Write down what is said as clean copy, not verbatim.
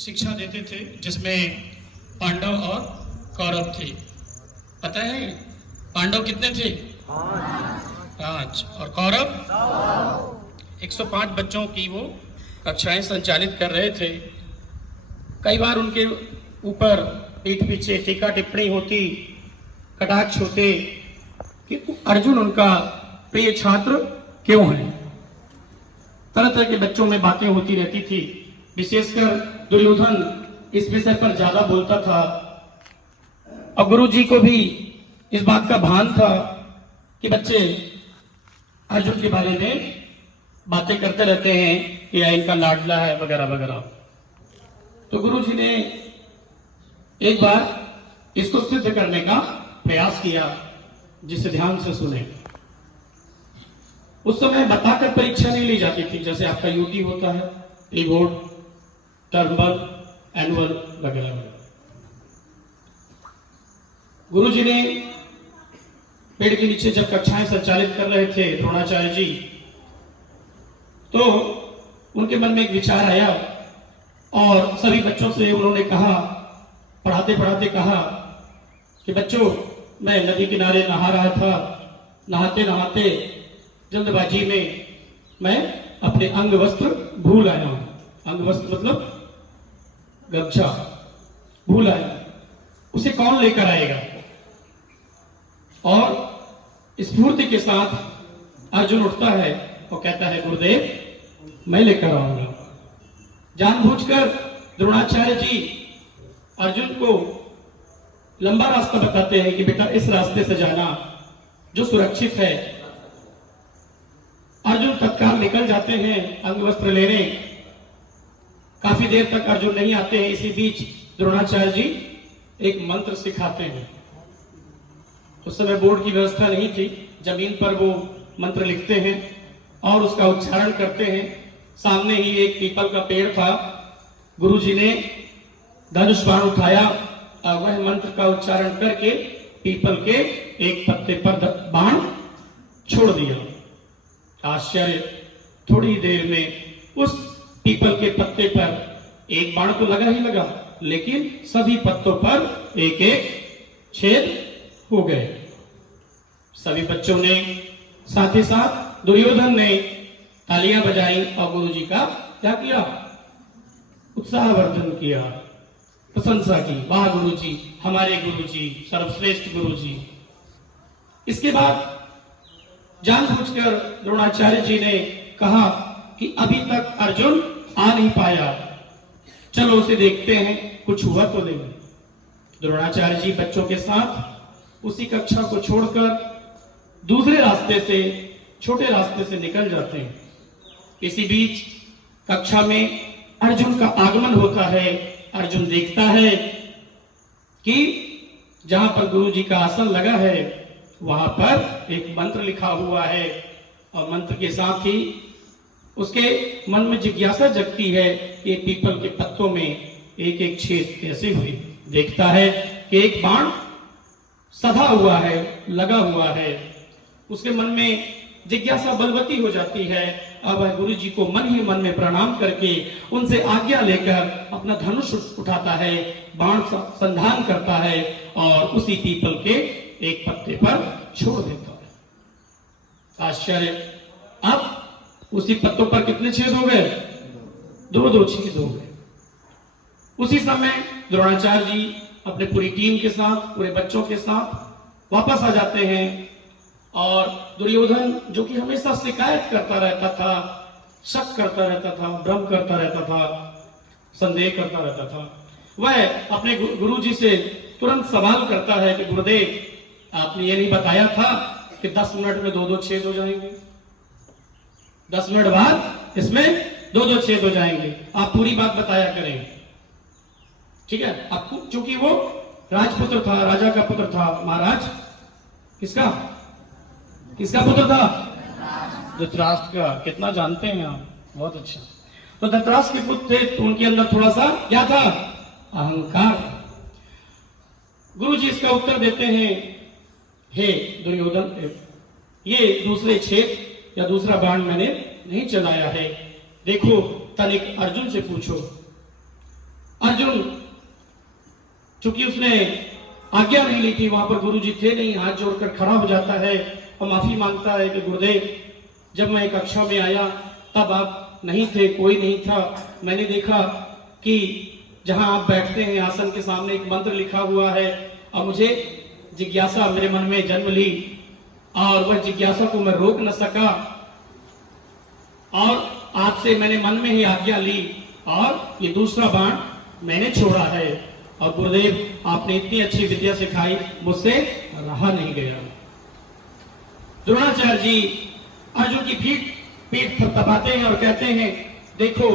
शिक्षा देते थे जिसमें पांडव और कौरव थे। पता है पांडव कितने थे? 5 और कौरव 105 बच्चों की वो कक्षाएं संचालित कर रहे थे। कई बार उनके ऊपर पीठ पीछे टीका टिप्पणी होती, कटाक्ष होते कि अर्जुन उनका प्रिय छात्र क्यों है। तरह तरह के बच्चों में बातें होती रहती थी। विशेषकर दुर्योधन इस विषय पर ज्यादा बोलता था और गुरु जी को भी इस बात का भान था कि बच्चे अर्जुन के बारे में बातें करते रहते हैं कि यह इनका लाडला है वगैरह वगैरह। तो गुरु जी ने एक बार इसको सिद्ध करने का प्रयास किया, जिसे ध्यान से सुने। उस समय बताकर परीक्षा नहीं ली जाती थी, जैसे आपका यूटी होता है, प्री बोर्ड, टर्मल, एनुअल वगैरह वगैरह। गुरु जी ने पेड़ के नीचे जब कक्षाएं संचालित कर रहे थे द्रोणाचार्य जी, तो उनके मन में एक विचार आया और सभी बच्चों से उन्होंने कहा, पढ़ाते पढ़ाते कहा कि बच्चों, मैं नदी किनारे नहा रहा था। नहाते नहाते जल्दबाजी में मैं अपने अंग वस्त्र भूल आया हूं। अंग वस्त्र मतलब गमछा भूल आया, उसे कौन लेकर आएगा? और स्फूर्ति के साथ अर्जुन उठता है और कहता है, गुरुदेव मैं लेकर आऊंगा। जानबूझकर द्रोणाचार्य जी अर्जुन को लंबा रास्ता बताते हैं कि बेटा इस रास्ते से जाना जो सुरक्षित है। अर्जुन तत्काल निकल जाते हैं अंग वस्त्र लेने। काफी देर तक अर्जुन नहीं आते हैं। इसी बीच द्रोणाचार्य जी एक मंत्र सिखाते हैं। उस समय बोर्ड की व्यवस्था नहीं थी, जमीन पर वो मंत्र लिखते हैं और उसका उच्चारण करते हैं। सामने ही एक पीपल का पेड़ था। गुरुजी ने धनुष बाण उठाया और वह मंत्र का उच्चारण करके पीपल के एक पत्ते पर बाण छोड़ दिया। आश्चर्य, थोड़ी देर में उस पीपल के पत्ते पर एक बाण तो लगा ही लगा, लेकिन सभी पत्तों पर एक एक छेद हो गए। सभी बच्चों ने, साथ ही साथ दुर्योधन ने तालियां बजाई और गुरुजी का क्या किया? उत्साहवर्धन किया, प्रशंसा की। वाह गुरुजी, हमारे गुरुजी, सर्वश्रेष्ठ गुरुजी। इसके बाद जानबूझकर द्रोणाचार्य जी ने कहा कि अभी तक अर्जुन आ नहीं पाया, चलो उसे देखते हैं, कुछ हुआ तो नहीं। द्रोणाचार्य जी बच्चों के साथ उसी कक्षा को छोड़कर दूसरे रास्ते से, छोटे रास्ते से निकल जाते हैं। इसी बीच कक्षा में अर्जुन का आगमन होता है। अर्जुन देखता है कि जहां पर गुरु जी का आसन लगा है वहां पर एक मंत्र लिखा हुआ है और मंत्र के साथ ही उसके मन में जिज्ञासा जगती है कि पीपल के पत्तों में एक एक छेद कैसे हुए। देखता है कि एक बाण सधा हुआ है, लगा हुआ है। उसके मन में जिज्ञासा बलवती हो जाती है। अब वह गुरु जी को मन ही मन में प्रणाम करके उनसे आज्ञा लेकर अपना धनुष उठाता है, बाण संधान करता है और उसी पीपल के एक पत्ते पर छोड़ देता है। आश्चर्य, अब उसी पत्तों पर कितने छेद हो गए? 2-2 छेद हो गए। उसी समय द्रोणाचार्य जी अपने पूरी टीम के साथ, पूरे बच्चों के साथ वापस आ जाते हैं और दुर्योधन, जो कि हमेशा शिकायत करता रहता था, शक करता रहता था, भ्रम करता रहता था, संदेह करता रहता था, वह अपने गुरु जी से तुरंत सवाल करता है कि गुरुदेव, आपने ये नहीं बताया था कि 10 मिनट में 2-2 छेद हो जाएंगे? 10 मिनट बाद इसमें 2-2 छेद हो जाएंगे। आप पूरी बात बताया करें, ठीक है? आपको, चूंकि वो राजपुत्र था, राजा का पुत्र था। महाराज किसका किसका पुत्र था? धृतराष्ट्र का। कितना जानते हैं आप, बहुत अच्छा। तो धृतराष्ट्र के पुत्र थे, तो उनके अंदर थोड़ा सा क्या था? अहंकार। गुरु जी इसका उत्तर देते हैं, हे दुर्योधन, ये दूसरे छेद या दूसरा बाण मैंने नहीं चलाया है। देखो, तनिक अर्जुन से पूछो। अर्जुन चूंकि उसने आज्ञा नहीं ली थी, वहां पर गुरुजी थे नहीं, हाथ जोड़कर खड़ा हो जाता है और माफी मांगता है कि गुरुदेव, जब मैं कक्षा में आया तब आप नहीं थे, कोई नहीं था। मैंने देखा कि जहां आप बैठते हैं आसन के सामने एक मंत्र लिखा हुआ है और मुझे जिज्ञासा मेरे मन में जन्म ली और वह जिज्ञासा को मैं रोक न सका और आपसे मैंने मन में ही आज्ञा ली और ये दूसरा बाण मैंने छोड़ा है। और गुरुदेव आपने इतनी अच्छी विद्या सिखाई, मुझसे रहा नहीं गया। द्रोणाचार्य जी अर्जुन की पीठ थपथपाते हैं और कहते हैं, देखो